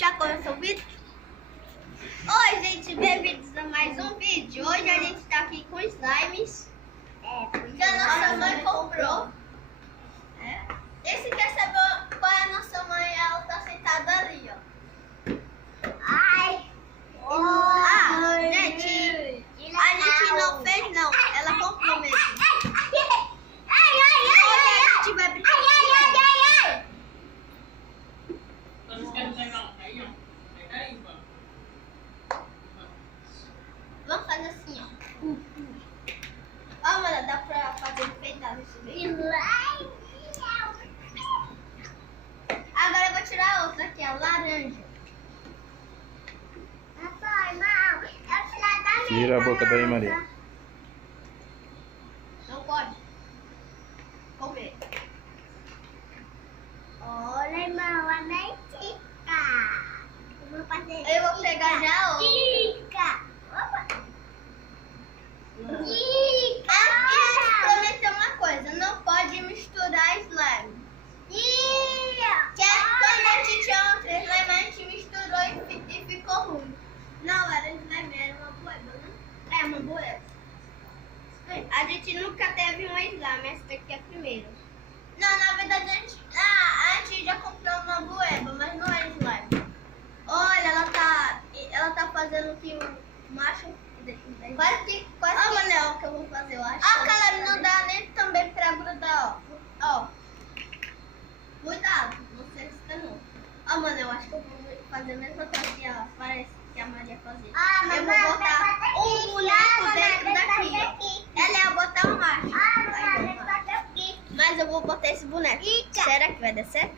Já começou o vídeo? Oi, gente, bem-vindos a mais um vídeo. Hoje a gente tá aqui com slimes que a nossa mãe comprou. Esse quer saber qual é a nossa mãe? Ela tá sentada ali, ó. Gente, a gente não fez, não. Ela comprou mesmo. Hoje a gente vai brincar. Vamos fazer assim, ó. Ó, mano, dá pra fazer enfeitado esse vídeo. Agora eu vou tirar a outra aqui, a laranja. Tira a boca daí, Maria. Não pode. Vamos ver. Olha, irmão, a mentica. Eu vou fazer. Eu vou pegar já a outra. Tica. Opa. Tica. Aqui prometeu uma coisa, não pode misturar slime. Que é quando a gente tinha outra slime, a gente misturou e ficou ruim. Não, era slime, era uma boeba, né? É, uma boeba. A gente nunca teve uma slime, essa daqui é a primeira. Não, na verdade a gente já comprou uma boeba, mas não é slime. Olha, ela tá fazendo aqui um macho. Quase. Ó, Manel, o que eu vou fazer, eu acho. Ó, galera, não dá nem também pra grudar, ó. Cuidado, não se risca não. Ó, Manel, eu acho que eu vou fazer a mesma coisa que ela parece que a Maria fazia. Eu vou botar um boneco dentro daqui. Ela ia botar um macho. Mas eu vou botar esse boneco. Será que vai dar certo?